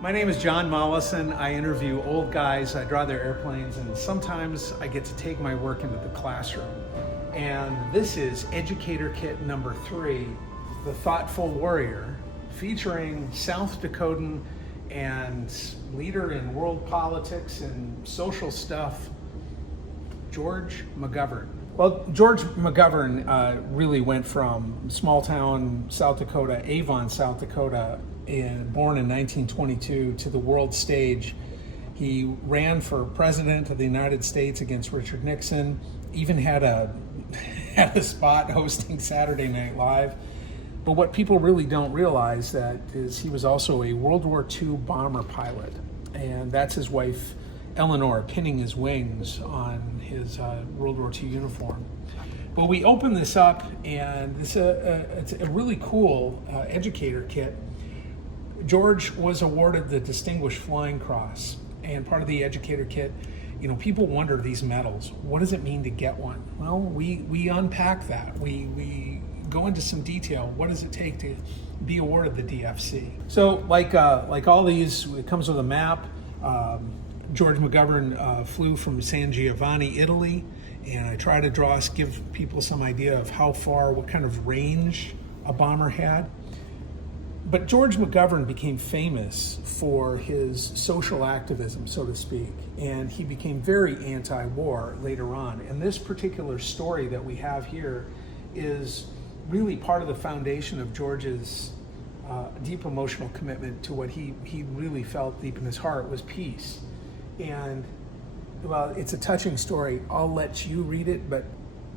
My name is John Mollison. I interview old guys, I draw their airplanes, and sometimes I get to take my work into the classroom. And this is Educator Kit number 3, The Thoughtful Warrior, featuring South Dakotan and leader in world politics and social stuff, George McGovern. Well, George McGovern really went from small town South Dakota, Avon, South Dakota, born in 1922, to the world stage. He ran for president of the United States against Richard Nixon, even had a spot hosting Saturday Night Live. But what people really don't realize that is he was also a World War II bomber pilot, and that's his wife Eleanor pinning his wings on his World War II uniform. But we open this up, and it's a really cool educator kit. George was awarded the Distinguished Flying Cross, and part of the educator kit, people wonder these medals. What does it mean to get one? Well, we unpack that. We go into some detail. What does it take to be awarded the DFC? So, like all these, it comes with a map. George McGovern flew from San Giovanni, Italy, and I try to give people some idea of how far, what kind of range a bomber had. But George McGovern became famous for his social activism, so to speak, and he became very anti-war later on. And this particular story that we have here is really part of the foundation of George's deep emotional commitment to what he really felt deep in his heart was peace. And, well, it's a touching story. I'll let you read it, but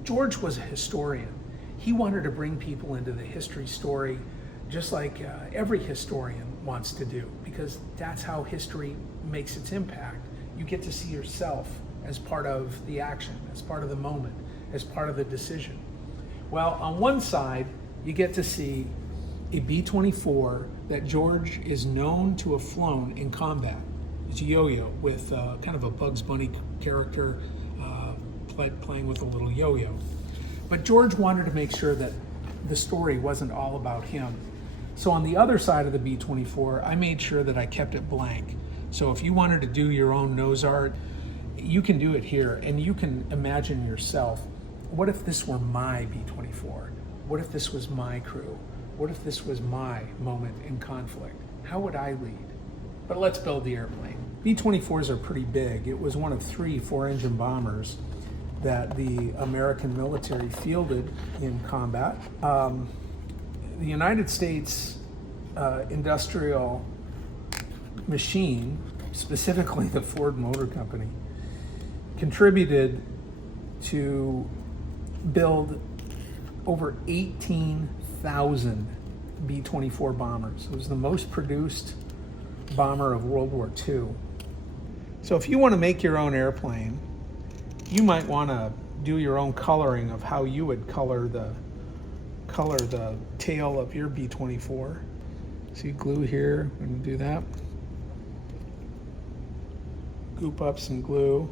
George was a historian. He wanted to bring people into the history story just like every historian wants to do, because that's how history makes its impact. You get to see yourself as part of the action, as part of the moment, as part of the decision. Well, on one side, you get to see a B-24 that George is known to have flown in combat. It's a yo-yo with kind of a Bugs Bunny character playing with a little yo-yo. But George wanted to make sure that the story wasn't all about him. So on the other side of the B-24, I made sure that I kept it blank. So if you wanted to do your own nose art, you can do it here, and you can imagine yourself, what if this were my B-24? What if this was my crew? What if this was my moment in conflict? How would I lead? But let's build the airplane. B-24s are pretty big. It was one of 3 4-engine bombers that the American military fielded in combat. The United States industrial machine, specifically the Ford Motor Company, contributed to build over 18,000 B-24 bombers. It was the most produced bomber of World War II. So if you want to make your own airplane, you might want to do your own coloring of how you would color the tail of your B-24. See glue here, I'm going to do that. Goop up some glue.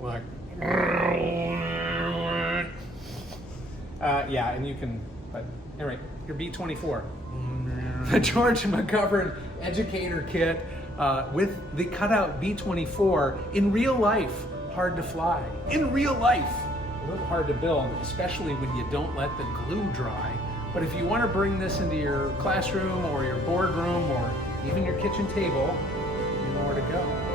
Like, yeah, and you can, but anyway, your B-24. The George McGovern Educator Kit with the cutout B-24 in real life, hard to fly. In real life, a little hard to build, especially when you don't let the glue dry. But if you want to bring this into your classroom or your boardroom or even your kitchen table, you know where to go.